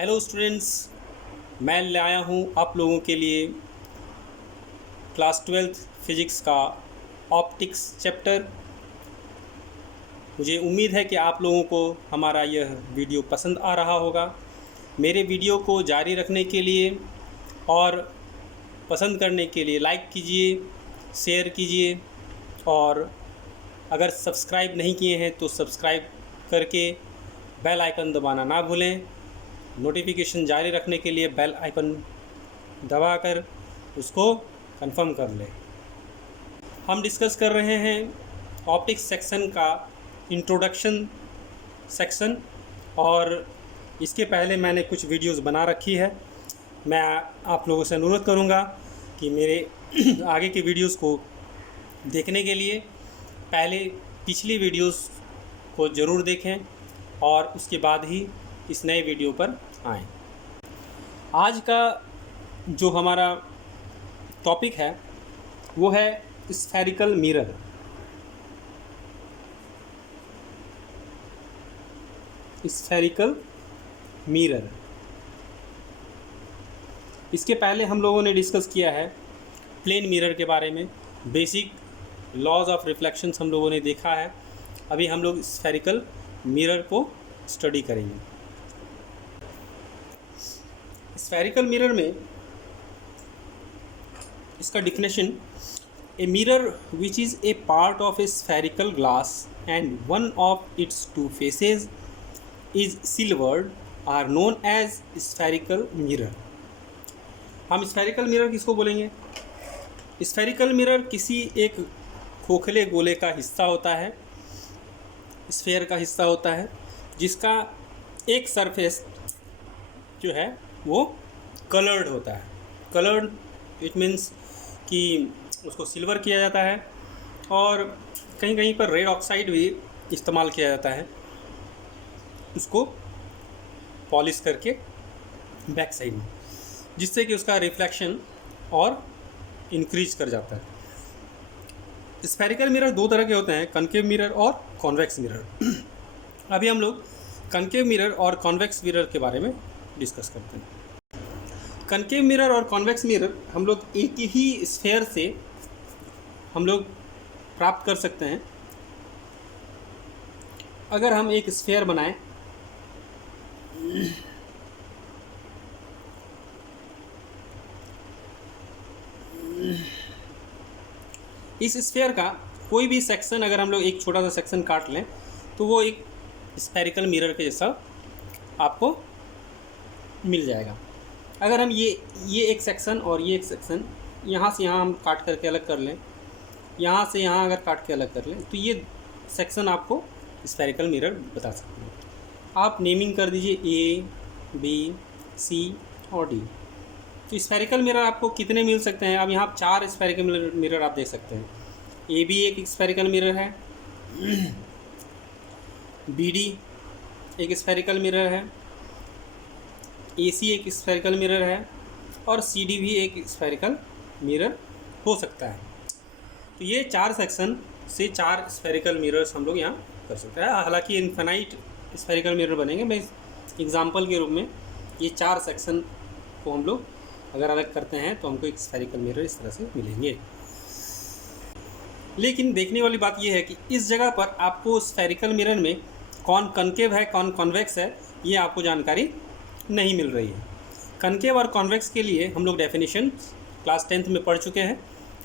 Hello students, मैं लाया हूँ आप लोगों के लिए क्लास 12th फिज़िक्स का ऑप्टिक्स चैप्टर। मुझे उम्मीद है कि आप लोगों को हमारा यह वीडियो पसंद आ रहा होगा। मेरे वीडियो को जारी रखने के लिए और पसंद करने के लिए लाइक कीजिए, शेयर कीजिए और अगर सब्सक्राइब नहीं किए हैं तो सब्सक्राइब करके बेल आइकन दबाना ना भूलें। नोटिफिकेशन जारी रखने के लिए बेल आइकन दबाकर उसको कंफर्म कर लें। हम डिस्कस कर रहे हैं ऑप्टिक्स सेक्शन का इंट्रोडक्शन सेक्शन, और इसके पहले मैंने कुछ वीडियोस बना रखी है। मैं आप लोगों से अनुरोध करूंगा कि मेरे आगे के वीडियोस को देखने के लिए पहले पिछली वीडियोस को ज़रूर देखें और उसके बाद ही इस नए वीडियो पर आएँ। आज का जो हमारा टॉपिक है वो है स्फेरिकल मिरर। स्फेरिकल मिरर, इसके पहले हम लोगों ने डिस्कस किया है प्लेन मिरर के बारे में। बेसिक लॉज ऑफ रिफ्लेक्शंस हम लोगों ने देखा है। अभी हम लोग स्फेरिकल मिरर को स्टडी करेंगे। स्फेरिकल मिरर में इसका definition, a mirror which is a part of a spherical glass and one of its two faces is silvered are known as spherical mirror. हम स्फेरिकल मिरर किसको बोलेंगे? Spherical mirror किसी एक खोखले गोले का हिस्सा होता है, स्फेयर का हिस्सा होता है, जिसका एक सरफेस जो है वो कलर्ड होता है। कलर्ड इट मीन्स कि उसको सिल्वर किया जाता है और कहीं कहीं पर रेड ऑक्साइड भी इस्तेमाल किया जाता है, उसको पॉलिश करके बैक साइड में, जिससे कि उसका रिफ्लेक्शन और इंक्रीज कर जाता है। स्फेरिकल मिरर दो तरह के होते हैं, कनकेव मिरर और कॉन्वेक्स मिरर। अभी हम लोग कनकेव मिरर और कॉन्वेक्स मिरर के बारे में डिस्कस करते हैं। कनकेव मिरर और कॉन्वेक्स मिरर हम लोग एक ही स्फेयर से हम लोग प्राप्त कर सकते हैं। अगर हम एक स्फेयर बनाएं, इस स्फेयर का कोई भी सेक्शन अगर हम लोग एक छोटा सा सेक्शन काट लें तो वो एक स्फेरिकल मिरर के जैसा आपको मिल जाएगा। अगर हम ये एक सेक्शन और ये एक सेक्शन यहाँ से यहाँ हम काट करके अलग कर लें, यहाँ से यहाँ अगर काट के अलग कर लें, तो ये सेक्शन आपको स्फेरिकल मिरर बता सकते हैं। आप नेमिंग कर दीजिए ए, बी, सी और डी। तो स्फेरिकल मिरर आपको कितने मिल सकते हैं? अब यहाँ 4 स्फेरिकल मिरर आप देख सकते हैं। ए बी एक स्फेरिकल मिरर है, बी डी एक स्फेरिकल मिरर है, ए सी एक स्फेरिकल मिरर है और सी डी भी एक स्फेरिकल मिरर हो सकता है। तो ये 4 सेक्शन से 4 स्फेरिकल मिरर्स हम लोग यहाँ कर सकते हैं। हालांकि इनफाइनाइट स्फेरिकल मिरर बनेंगे। मैं एग्जांपल के रूप में ये 4 सेक्शन को हम लोग अगर अलग करते हैं तो हमको एक स्फेरिकल मिरर इस तरह से मिलेंगे। लेकिन देखने वाली बात यह है कि इस जगह पर आपको स्फेरिकल मिरर में कौन कनकेव है कौन कॉन्वेक्स है ये आपको जानकारी नहीं मिल रही है। कनकेव और कॉन्वेक्स के लिए हम लोग डेफिनेशन क्लास 10th में पढ़ चुके हैं।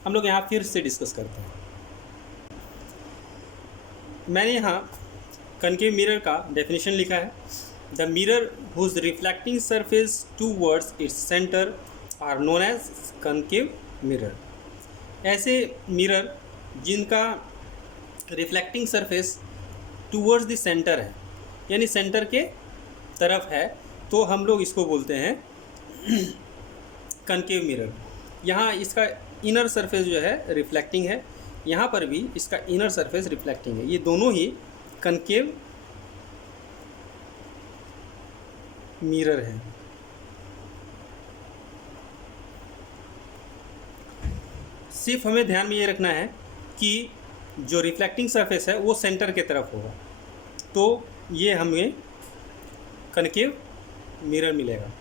हम लोग यहाँ फिर से डिस्कस करते हैं। मैंने यहाँ कनकेव मिरर का डेफिनेशन लिखा है, the mirror whose reflecting surface towards its centre are known as concave mirror. ऐसे मिरर जिनका reflecting surface towards the centre है, यानी सेंटर के तरफ है, तो हम लोग इसको बोलते हैं कनकेव मिरर। यहाँ इसका इनर सरफेस जो है रिफ्लेक्टिंग है, यहाँ पर भी इसका इनर सरफेस रिफ्लेक्टिंग है। ये दोनों ही कनकेव मिरर है। सिर्फ हमें ध्यान में ये रखना है कि जो रिफ्लेक्टिंग सरफेस है वो सेंटर के तरफ होगा, तो ये हमें कनकेव मिरर मिलेगा।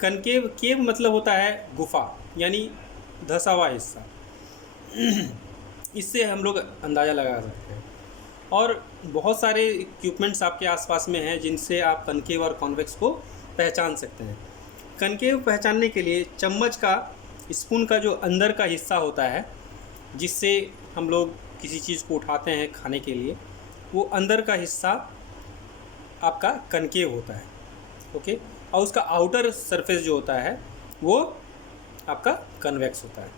कनकेव, केव मतलब होता है गुफा, यानी धंसा हुआ हिस्सा। इससे हम लोग अंदाज़ा लगा सकते हैं। और बहुत सारे इक्विपमेंट्स आपके आसपास में हैं जिनसे आप कनकेव और कॉन्वेक्स को पहचान सकते हैं। कनकेव पहचानने के लिए चम्मच का, स्पून का जो अंदर का हिस्सा होता है जिससे हम लोग किसी चीज़ को उठाते हैं खाने के लिए, वो अंदर का हिस्सा आपका कनकेव होता है। ओके, और उसका आउटर सरफेस जो होता है वो आपका कन्वेक्स होता है।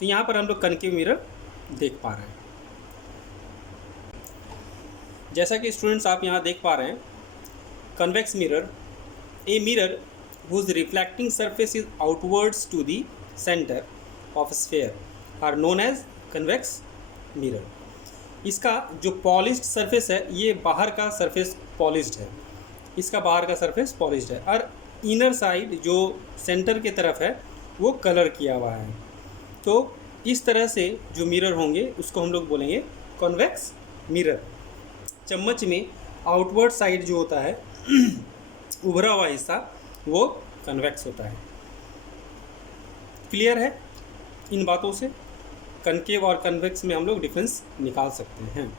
तो यहाँ पर हम लोग कनकेव मिरर देख पा रहे हैं। जैसा कि स्टूडेंट्स आप यहाँ देख पा रहे हैं, convex mirror, a mirror whose reflecting surface is outwards to the center of a sphere are known as convex mirror। इसका जो पॉलिश्ड सरफेस है, ये बाहर का सरफेस पॉलिश्ड है, इसका बाहर का सरफेस पॉलिश्ड है, और इनर साइड जो सेंटर के तरफ है वो कलर किया हुआ है। तो इस तरह से जो मिरर होंगे उसको हम लोग बोलेंगे कॉन्वेक्स मिरर। चम्मच में आउटवर्ड साइड जो होता है उभरा हुआ हिस्सा, वो कन्वेक्स होता है। क्लियर है इन बातों से? कनकेव और कन्वेक्स में हम लोग डिफरेंस निकाल सकते हैं।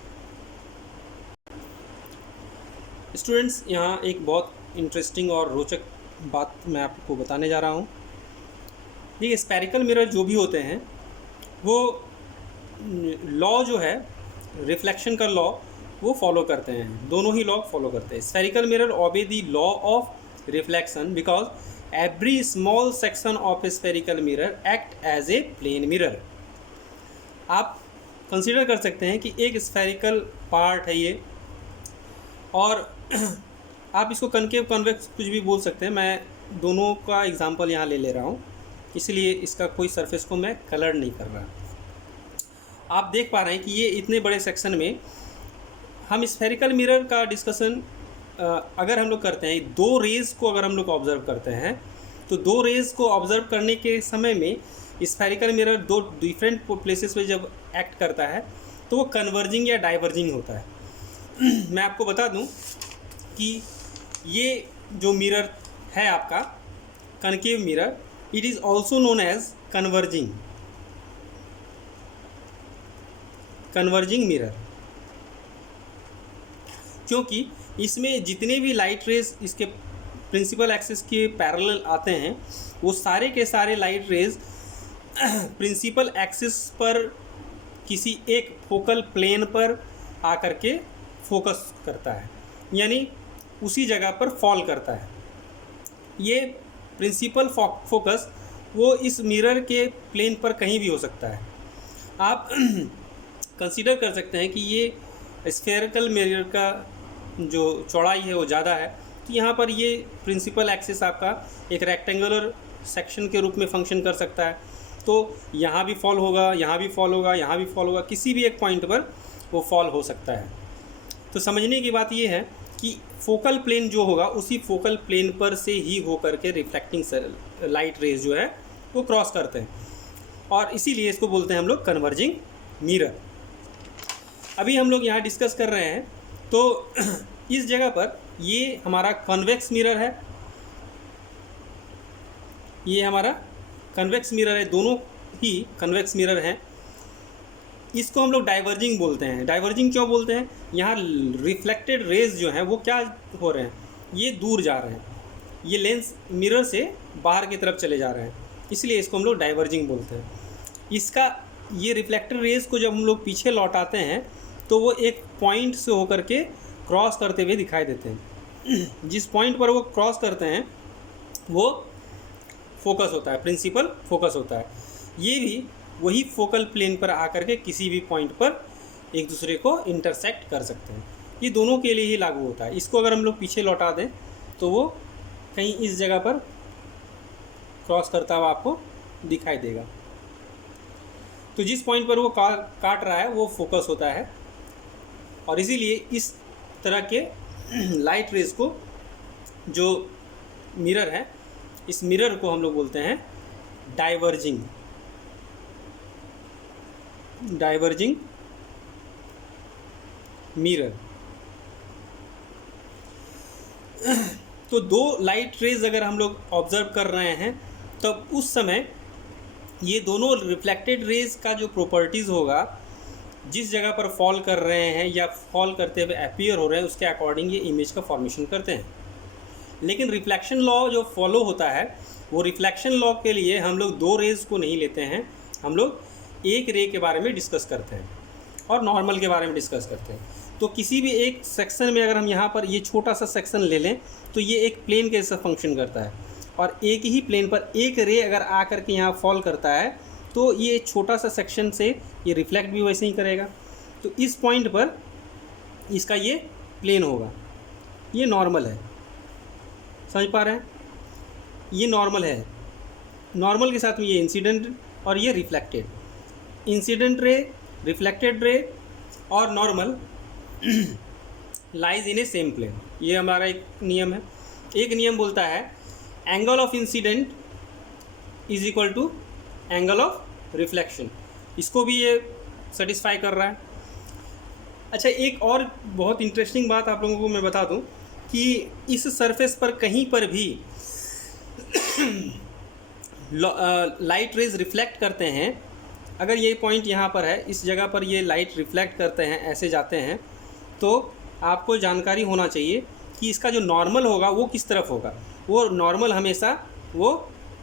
स्टूडेंट्स, यहाँ एक बहुत इंटरेस्टिंग और रोचक बात मैं आपको बताने जा रहा हूँ। देखिए, स्फेरिकल मिरर जो भी होते हैं वो लॉ जो है रिफ्लेक्शन का लॉ वो फॉलो करते हैं, दोनों ही लॉ फॉलो करते हैं। Spherical mirror obey the law of reflection because every small section of a spherical mirror act as a plane mirror. आप कंसीडर कर सकते हैं कि एक स्फेरिकल पार्ट है ये, और आप इसको कनकेव कॉन्वेक्स कुछ भी बोल सकते हैं। मैं दोनों का एग्जांपल यहाँ ले रहा हूँ, इसलिए इसका कोई सरफेस को मैं कलर नहीं कर रहा। आप देख पा रहे हैं कि ये इतने बड़े सेक्शन में हम स्फेरिकल मिरर का डिस्कशन अगर हम लोग करते हैं, दो रेज़ को अगर हम लोग ऑब्ज़र्व करते हैं, तो दो रेज़ को ऑब्ज़र्व करने के समय में स्फेरिकल मिरर दो डिफरेंट प्लेसेस पे जब एक्ट करता है तो वो कन्वर्जिंग या डाइवर्जिंग होता है। मैं आपको बता दूं कि ये जो मिरर है आपका concave mirror, it is also known as converging mirror, क्योंकि इसमें जितने भी लाइट रेज इसके प्रिंसिपल एक्सिस के पैरेलल आते हैं वो सारे के सारे लाइट रेज प्रिंसिपल एक्सिस पर किसी एक फोकल प्लेन पर आकर के फोकस करता है, यानी उसी जगह पर फॉल करता है। ये प्रिंसिपल फोकस वो इस मिरर के प्लेन पर कहीं भी हो सकता है। आप कंसीडर कर सकते हैं कि ये स्फेरिकल मिरर का जो चौड़ाई है वो ज़्यादा है, तो यहाँ पर ये प्रिंसिपल एक्सिस आपका एक रेक्टेंगुलर सेक्शन के रूप में फंक्शन कर सकता है। तो यहाँ भी फॉल होगा, यहाँ भी फॉल होगा, यहाँ भी फॉल होगा, किसी भी एक पॉइंट पर वो फॉल हो सकता है। तो समझने की बात ये है कि फोकल प्लेन जो होगा उसी फोकल प्लेन पर से ही हो करके रिफ्लेक्टिंग लाइट रेज जो है वो क्रॉस करते हैं, और इसीलिए इसको बोलते हैं हम लोग कन्वर्जिंग मिरर। अभी हम लोग यहाँ डिस्कस कर रहे हैं, तो इस जगह पर ये हमारा कन्वेक्स मिरर है, ये हमारा कन्वेक्स मिरर है, दोनों ही कन्वेक्स मिरर हैं। इसको हम लोग डाइवर्जिंग बोलते हैं। डाइवर्जिंग क्यों बोलते हैं? यहाँ रिफ्लेक्टेड रेज जो हैं वो क्या हो रहे हैं, ये दूर जा रहे हैं, ये लेंस मिरर से बाहर की तरफ चले जा रहे हैं, इसलिए इसको हम लोग डाइवर्जिंग बोलते हैं। इसका ये रिफ्लेक्टेड रेज को जब हम लोग पीछे लौटाते हैं तो वो एक पॉइंट से होकर के क्रॉस करते हुए दिखाई देते हैं। जिस पॉइंट पर वो क्रॉस करते हैं वो फोकस होता है, प्रिंसिपल फोकस होता है। ये भी वही फोकल प्लेन पर आकर के किसी भी पॉइंट पर एक दूसरे को इंटरसेक्ट कर सकते हैं। ये दोनों के लिए ही लागू होता है। इसको अगर हम लोग पीछे लौटा दें तो वो कहीं इस जगह पर क्रॉस करता हुआ आपको दिखाई देगा। तो जिस पॉइंट पर वो काट रहा है वो फोकस होता है, और इसीलिए इस तरह के लाइट रेज को जो मिरर है, इस मिरर को हम लोग बोलते हैं डाइवर्जिंग मिरर। तो दो लाइट रेज अगर हम लोग ऑब्जर्व कर रहे हैं तब उस समय ये दोनों रिफ्लेक्टेड रेज का जो प्रॉपर्टीज़ होगा, जिस जगह पर फॉल कर रहे हैं या फॉल करते हुए अपीयर हो रहे हैं, उसके अकॉर्डिंग ये इमेज का फॉर्मेशन करते हैं। लेकिन रिफ्लेक्शन लॉ जो फॉलो होता है, वो रिफ्लेक्शन लॉ के लिए हम लोग दो रेज को नहीं लेते हैं, हम लोग एक रे के बारे में डिस्कस करते हैं और नॉर्मल के बारे में डिस्कस करते हैं। तो किसी भी एक सेक्शन में अगर हम यहाँ पर ये छोटा सा सेक्शन ले लें तो ये एक प्लेन के जैसा फंक्शन करता है, और एक ही प्लेन पर एक रे अगर आ कर के यहाँ फॉल करता है तो ये छोटा सा सेक्शन से ये रिफ्लेक्ट भी वैसे ही करेगा। तो इस पॉइंट पर इसका ये प्लेन होगा, ये नॉर्मल है, समझ पा रहे हैं? ये नॉर्मल है, नॉर्मल के साथ में ये इंसिडेंट और ये reflected. Incident ray, reflected ray और normal lies in a same plane, ये हमारा एक नियम है। एक नियम बोलता है angle of incident is equal to angle of reflection, इसको भी ये सेटिस्फाई कर रहा है। अच्छा, एक और बहुत इंटरेस्टिंग बात आप लोगों को मैं बता दूं कि इस सरफेस पर कहीं पर भी लाइट रेज रिफ्लेक्ट करते हैं, अगर ये पॉइंट यहाँ पर है, इस जगह पर ये लाइट रिफ्लेक्ट करते हैं, ऐसे जाते हैं, तो आपको जानकारी होना चाहिए कि इसका जो नॉर्मल होगा वो किस तरफ होगा। वो नॉर्मल हमेशा वो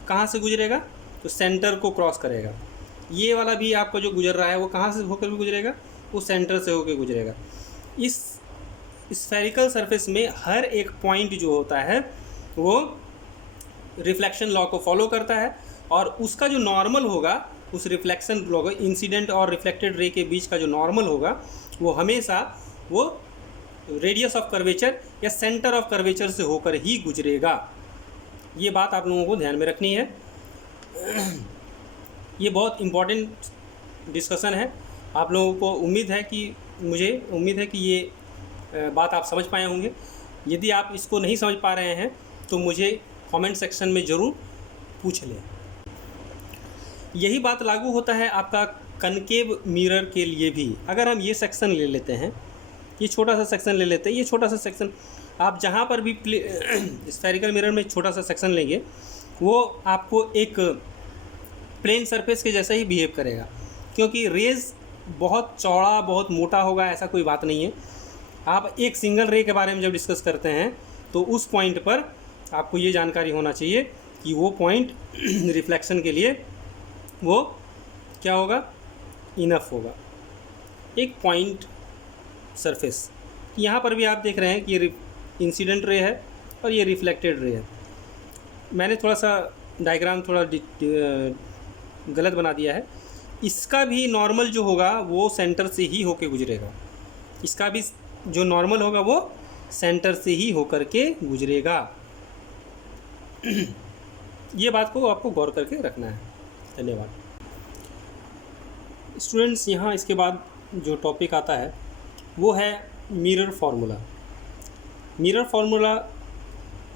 कहाँ से गुजरेगा, तो सेंटर को क्रॉस करेगा। ये वाला भी आपका जो गुजर रहा है वो कहाँ से होकर गुजरेगा, वो सेंटर से होकर गुजरेगा। इस स्फेरिकल सरफेस में हर एक पॉइंट जो होता है वो रिफ्लेक्शन लॉ को फॉलो करता है, और उसका जो नॉर्मल होगा, उस रिफ्लेक्शन लॉ, इंसिडेंट और रिफ्लेक्टेड रे के बीच का जो नॉर्मल होगा वो हमेशा वो रेडियस ऑफ कर्वेचर या सेंटर ऑफ कर्वेचर से होकर ही गुजरेगा। ये बात आप लोगों को ध्यान में रखनी है। ये बहुत इम्पॉर्टेंट डिस्कशन है। आप लोगों को मुझे उम्मीद है कि ये बात आप समझ पाए होंगे। यदि आप इसको नहीं समझ पा रहे हैं तो मुझे कमेंट सेक्शन में ज़रूर पूछ लें। यही बात लागू होता है आपका कनकेव मिरर के लिए भी। अगर हम ये सेक्शन ले लेते हैं, ये छोटा सा सेक्शन ले लेते हैं, ये छोटा सा सेक्शन आप जहाँ पर भी स्फेरिकल मिरर में छोटा सा सेक्शन लेंगे वो आपको एक प्लेन सरफेस के जैसा ही बिहेव करेगा, क्योंकि रेज बहुत चौड़ा बहुत मोटा होगा ऐसा कोई बात नहीं है। आप एक सिंगल रे के बारे में जब डिस्कस करते हैं तो उस पॉइंट पर आपको ये जानकारी होना चाहिए कि वो पॉइंट रिफ्लेक्शन के लिए वो क्या होगा, इनफ होगा। एक पॉइंट सरफेस, यहाँ पर भी आप देख रहे हैं कि ये इंसिडेंट रे है और ये रिफ्लेक्टेड रे है। मैंने थोड़ा सा डायग्राम थोड़ा गलत बना दिया है। इसका भी नॉर्मल जो होगा वो सेंटर से ही होके गुजरेगा, इसका भी जो नॉर्मल होगा वो सेंटर से ही होकर के गुजरेगा। ये बात को आपको गौर करके रखना है। धन्यवाद स्टूडेंट्स। यहाँ इसके बाद जो टॉपिक आता है वो है मिरर फार्मूला। मिरर फार्मूला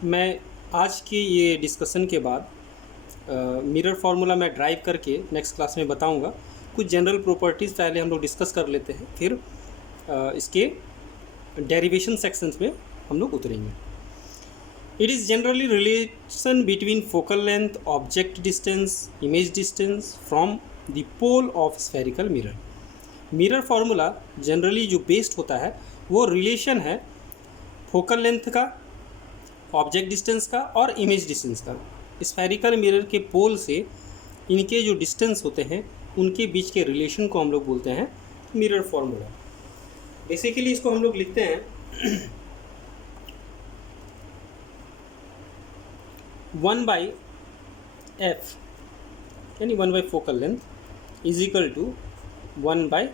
मैं आज के ये डिस्कशन के बाद मिरर फार्मूला मैं ड्राइव करके नेक्स्ट क्लास में बताऊंगा। कुछ जनरल प्रॉपर्टीज़ पहले हम लोग डिस्कस कर लेते हैं, फिर इसके डेरिवेशन सेक्शंस में हम लोग उतरेंगे। It is generally relation between focal length, object distance, image distance from the pole of spherical mirror. Mirror formula generally जो बेस्ड होता है वो रिलेशन है फोकल लेंथ का, ऑब्जेक्ट डिस्टेंस का और इमेज डिस्टेंस का। स्फेरिकल मिरर के पोल से इनके जो डिस्टेंस होते हैं उनके बीच के रिलेशन को हम लोग बोलते हैं मिरर फार्मूला। बेसिकली इसको हम लोग लिखते हैं 1/f यानी 1 by focal length is equal to 1 by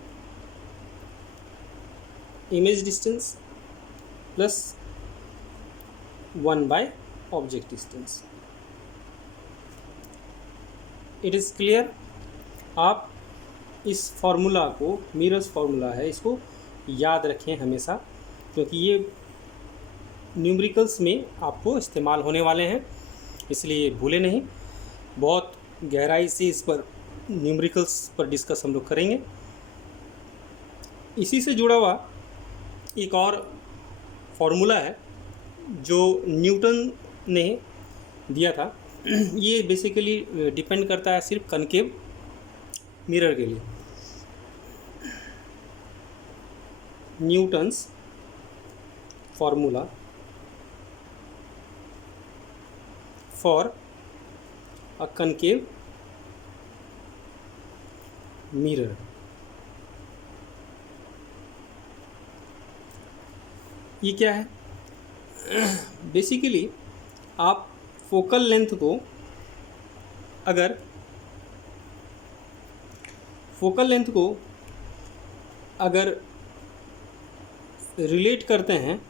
image distance plus 1 by object distance. It is clear. आप इस फार्मूला को, मिरर्स फार्मूला है, इसको याद रखें हमेशा, क्योंकि ये न्यूमेरिकल्स में आपको इस्तेमाल होने वाले हैं, इसलिए भूले नहीं। बहुत गहराई से इस पर न्यूमेरिकल्स पर डिस्कस हम लोग करेंगे। इसी से जुड़ा हुआ एक और फार्मूला है जो न्यूटन ने दिया था ये बेसिकली डिपेंड करता है सिर्फ कनकेव मिरर के लिए। Newton's formula for a concave mirror. ये क्या है? बेसिकली आप फोकल लेंथ को अगर रिलेट करते हैं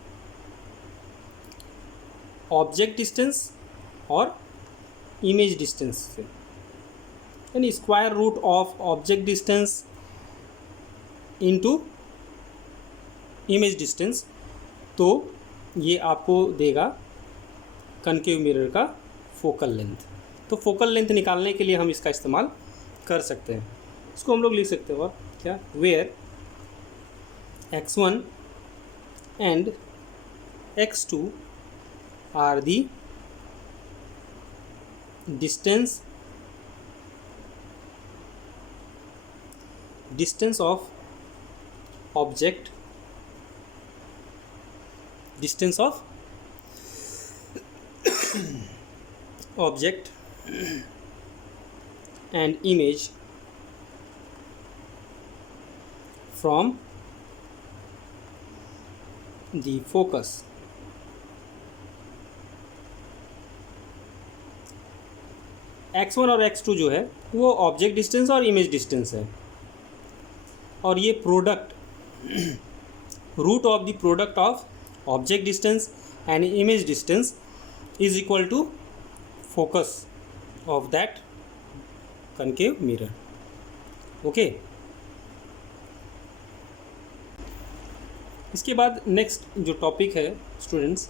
ऑब्जेक्ट डिस्टेंस और इमेज डिस्टेंस से, यानी square root of object distance into image distance, तो ये आपको देगा कनकेव मिरर का फोकल लेंथ। तो फोकल लेंथ निकालने के लिए हम इसका इस्तेमाल कर सकते हैं। इसको हम लोग लिख सकते हैं और क्या, where x1 and x2 are the distance of object and image from the focus। x1 और x2 जो है वो ऑब्जेक्ट डिस्टेंस और इमेज डिस्टेंस है, और ये product root of the product of object distance and image distance is equal to focus of that concave mirror. Okay, इसके बाद नेक्स्ट जो टॉपिक है स्टूडेंट्स,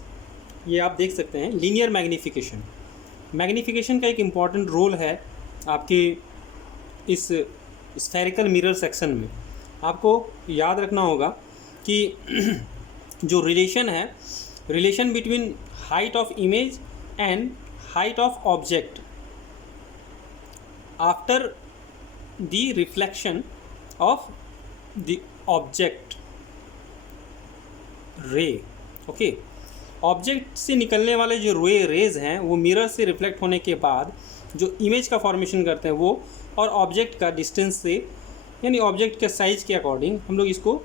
ये आप देख सकते हैं लीनियर मैग्नीफिकेशन। मैग्नीफिकेशन का एक इम्पॉर्टेंट रोल है आपके इस स्फेरिकल मिरर सेक्शन में। आपको याद रखना होगा कि जो relation between height of image and height of object after the reflection of the object रे। ओके, ऑब्जेक्ट से निकलने वाले जो रेज हैं वो मिरर से रिफ्लेक्ट होने के बाद जो इमेज का फॉर्मेशन करते हैं वो, और ऑब्जेक्ट का डिस्टेंस से यानी ऑब्जेक्ट के साइज़ के अकॉर्डिंग हम लोग इसको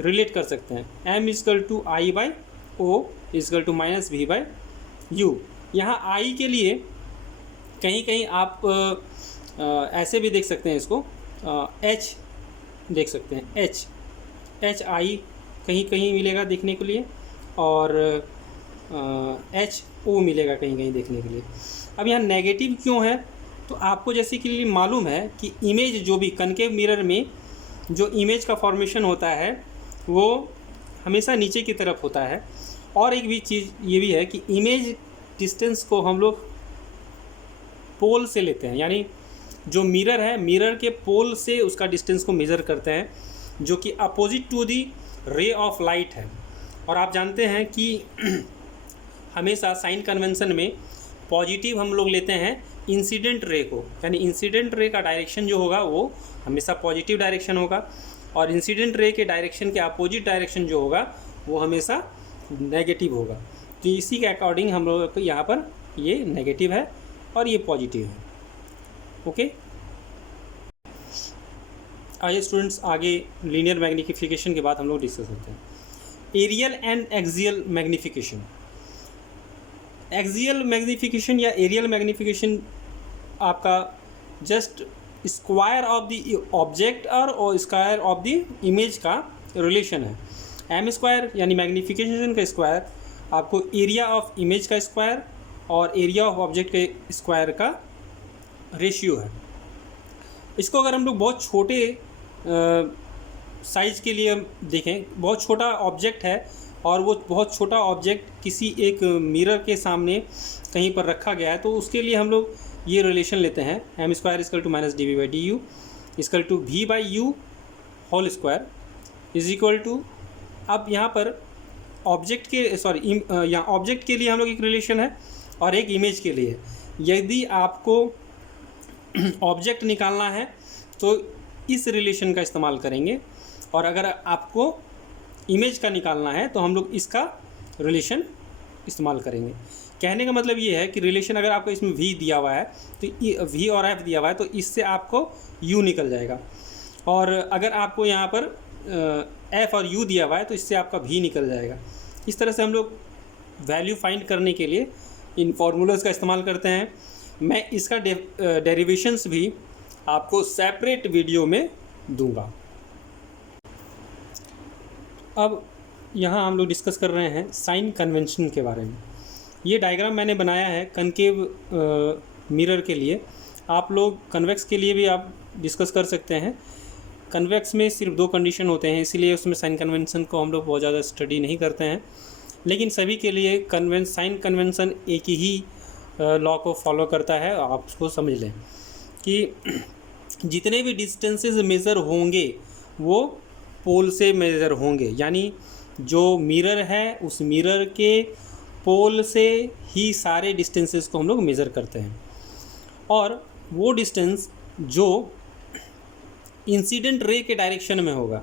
रिलेट कर सकते हैं। m equal to I by O equal to minus V by U. यहाँ आई के लिए कहीं कहीं आप ऐसे भी देख सकते हैं इसको, h देख सकते हैं, एच आई कहीं कहीं मिलेगा देखने के लिए, और एच ओ मिलेगा कहीं कहीं देखने के लिए। अब यहाँ नेगेटिव क्यों है? तो आपको जैसे कि मालूम है कि इमेज जो भी कनकेव मिरर में जो इमेज का फॉर्मेशन होता है वो हमेशा नीचे की तरफ होता है। और एक भी चीज़ ये भी है कि इमेज डिस्टेंस को हम लोग पोल से लेते हैं, यानी जो मिरर है मिरर के पोल से उसका डिस्टेंस को मेज़र करते हैं, जो कि opposite to the ray of light है। और आप जानते हैं कि हमेशा साइन कन्वेंशन में पॉजिटिव हम लोग लेते हैं इंसिडेंट रे को, यानी इंसिडेंट रे का डायरेक्शन जो होगा वो हमेशा पॉजिटिव डायरेक्शन होगा, और इंसिडेंट रे के डायरेक्शन के अपोजिट डायरेक्शन जो होगा वो हमेशा नेगेटिव होगा। तो इसी के अकॉर्डिंग हम लोग को यहाँ पर ये नेगेटिव है और ये पॉजिटिव है। ओके, आइए स्टूडेंट्स आगे लीनियर मैग्नीफिकेशन के बाद हम लोग डिस्कस करते हैं areal and axial magnification. Axial magnification या एरियल मैग्नीफिकेशन आपका just square of the object और स्क्वायर ऑफ द इमेज का रिलेशन है। एम स्क्वायर यानी मैग्नीफिकेशन का स्क्वायर आपको एरिया ऑफ इमेज का स्क्वायर और एरिया ऑफ ऑब्जेक्ट के स्क्वायर का रेशियो है। इसको अगर हम लोग बहुत छोटे साइज़ के लिए देखें, बहुत छोटा ऑब्जेक्ट है और वो बहुत छोटा ऑब्जेक्ट किसी एक मिरर के सामने कहीं पर रखा गया है, तो उसके लिए हम लोग ये रिलेशन लेते हैं M square equal to minus D V by D U equal to V by U whole square is equal to, अब यहाँ पर ऑब्जेक्ट के यहाँ ऑब्जेक्ट के लिए हम लोग एक रिलेशन है और एक इमेज के लिए। यदि आपको ऑब्जेक्ट निकालना है तो इस रिलेशन का इस्तेमाल करेंगे, और अगर आपको इमेज का निकालना है तो हम लोग इसका रिलेशन इस्तेमाल करेंगे। कहने का मतलब ये है कि रिलेशन अगर आपको इसमें v दिया हुआ है तो v और f दिया हुआ है तो इससे आपको u निकल जाएगा, और अगर आपको यहाँ पर f और u दिया हुआ है तो इससे आपका v निकल जाएगा। इस तरह से हम लोग वैल्यू फाइंड करने के लिए इन फार्मूलाज का इस्तेमाल करते हैं। मैं इसका डेरिवेशंस भी आपको सेपरेट वीडियो में दूंगा। अब यहाँ हम लोग डिस्कस कर रहे हैं साइन कन्वेंशन के बारे में। ये डायग्राम मैंने बनाया है कनकेव मिरर के लिए। आप लोग कन्वेक्स के लिए भी आप डिस्कस कर सकते हैं। कन्वेक्स में सिर्फ 2 कंडीशन होते हैं, इसीलिए उसमें साइन कन्वेंशन को हम लोग बहुत ज़्यादा स्टडी नहीं करते हैं, लेकिन सभी के लिए साइन कन्वेंशन एक ही लॉ को फॉलो करता है। आप उसको समझ लें कि जितने भी डिस्टेंसेस मेज़र होंगे वो पोल से मेज़र होंगे, यानी जो मिरर है उस मिरर के पोल से ही सारे डिस्टेंसेस को हम लोग मेज़र करते हैं। और वो डिस्टेंस जो इंसिडेंट रे के डायरेक्शन में होगा,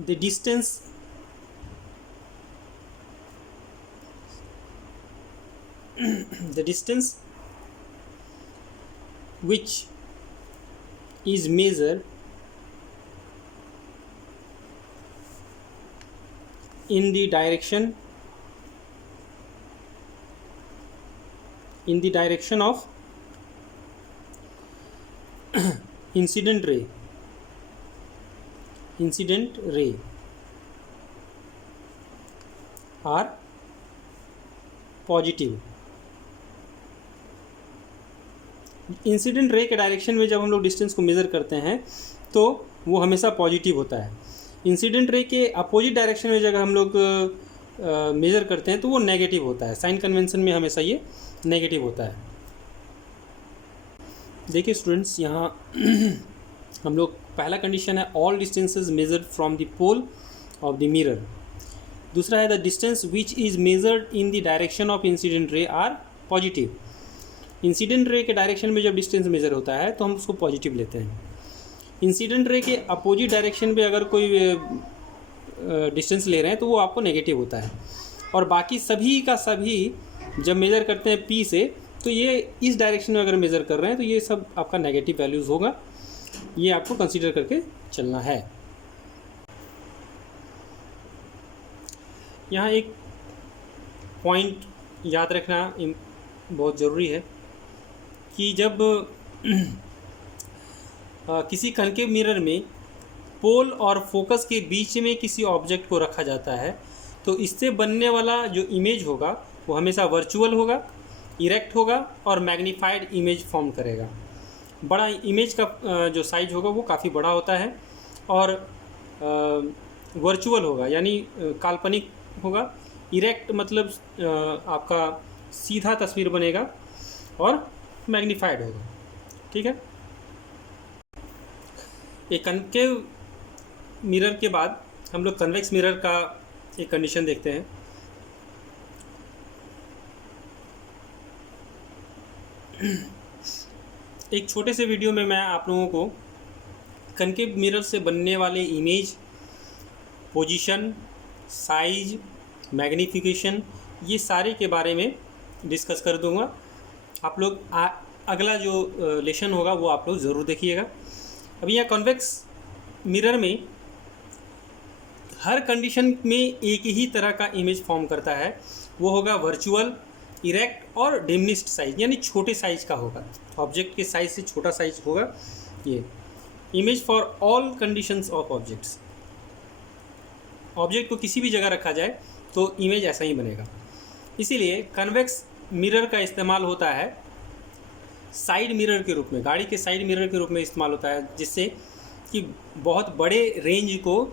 the distance which is measured in the direction of incident ray are positive। Incident ray के डायरेक्शन में जब हम लोग डिस्टेंस को मेज़र करते हैं तो वो हमेशा पॉजिटिव होता है। इंसिडेंट रे के अपोजिट डायरेक्शन में जब हम लोग मेज़र करते हैं तो वो नेगेटिव होता है। साइन कन्वेंशन में हमेशा ये नेगेटिव होता है। देखिए स्टूडेंट्स, यहाँ हम लोग पहला कंडीशन है all distances measured from the pole of the mirror. दूसरा है the distance which is measured in the direction of incident ray are positive. Incident ray के डायरेक्शन में जब डिस्टेंस मेज़र होता है तो हम उसको पॉजिटिव लेते हैं। इंसिडेंट रे के अपोजिट डायरेक्शन पे अगर कोई डिस्टेंस ले रहे हैं तो वो आपको नेगेटिव होता है। और बाकी सभी का सभी जब मेज़र करते हैं P से तो ये इस डायरेक्शन में अगर मेज़र कर रहे हैं तो ये सब आपका नेगेटिव वैल्यूज़ होगा। ये आपको कंसीडर करके चलना है। यहाँ एक पॉइंट याद रखना बहुत ज़रूरी है कि जब किसी कनकेव मिरर में पोल और फोकस के बीच में किसी ऑब्जेक्ट को रखा जाता है तो इससे बनने वाला जो इमेज होगा वो हमेशा वर्चुअल होगा, इरेक्ट होगा और मैग्नीफाइड इमेज फॉर्म करेगा। बड़ा इमेज का जो साइज होगा वो काफ़ी बड़ा होता है और वर्चुअल होगा यानी काल्पनिक होगा। इरेक्ट मतलब आपका सीधा तस्वीर बनेगा और मैग्नीफाइड होगा। ठीक है। एक कनकेव मिरर के बाद हम लोग कन्वेक्स मिरर का एक कंडीशन देखते हैं। एक छोटे से वीडियो में मैं आप लोगों को कनकेव मिरर से बनने वाले इमेज, पोजीशन, साइज, मैग्नीफिकेशन, ये सारे के बारे में डिस्कस कर दूंगा। आप लोग अगला जो लेसन होगा वो आप लोग ज़रूर देखिएगा। अभी यहाँ कॉन्वेक्स मिरर में हर कंडीशन में एक ही तरह का इमेज फॉर्म करता है। वो होगा वर्चुअल, इरेक्ट और डिमिनिश्ड साइज, यानी छोटे साइज का होगा। ऑब्जेक्ट के साइज से छोटा साइज होगा। ये image for all conditions of objects. Object को किसी भी जगह रखा जाए तो इमेज ऐसा ही बनेगा। इसीलिए कन्वेक्स मिरर का इस्तेमाल होता है साइड मिरर के रूप में, गाड़ी के साइड मिरर के रूप में इस्तेमाल होता है, जिससे कि बहुत बड़े रेंज को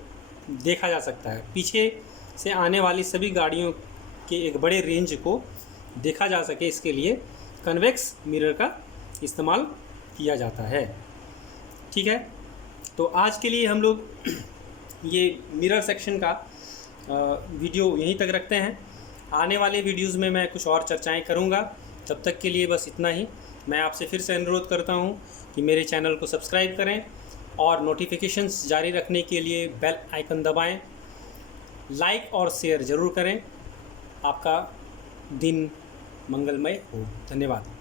देखा जा सकता है। पीछे से आने वाली सभी गाड़ियों के एक बड़े रेंज को देखा जा सके, इसके लिए कन्वेक्स मिरर का इस्तेमाल किया जाता है। ठीक है। तो आज के लिए हम लोग ये मिरर सेक्शन का वीडियो यहीं तक रखते हैं। आने वाले वीडियोज़ में मैं कुछ और चर्चाएं करूंगा। तब तक के लिए बस इतना ही। मैं आपसे फिर से अनुरोध करता हूं कि मेरे चैनल को सब्सक्राइब करें और नोटिफिकेशंस जारी रखने के लिए बेल आइकन दबाएं। लाइक और शेयर ज़रूर करें। आपका दिन मंगलमय हो। धन्यवाद।